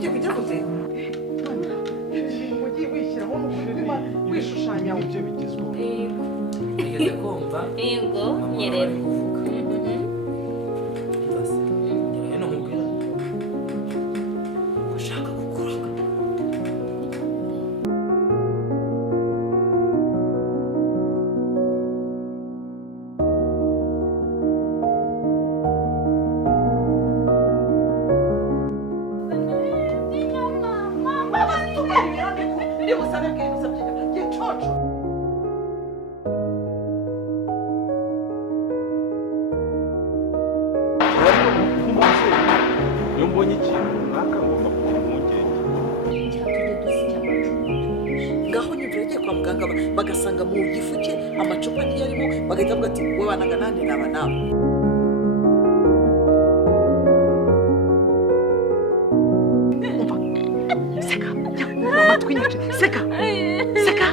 ugiye kujya gute ugiye wishyiraho n'ukutuma wishushanya ibyo bigezweho Nigeze kumva Yego, mama wawe nyerera. ari kuvuga basi njyewe no mubwira ushaka gukura nk'umubyeyi iyo mbonye ikintu runaka ngomba kugira impungenge ngaho nyumvira agiye kwa muganga bagasanga mu gifu cye amacupa niyo arimo bagahita bavuga ati wowe banaga nande naba nawe seka amatwi nyice seka seka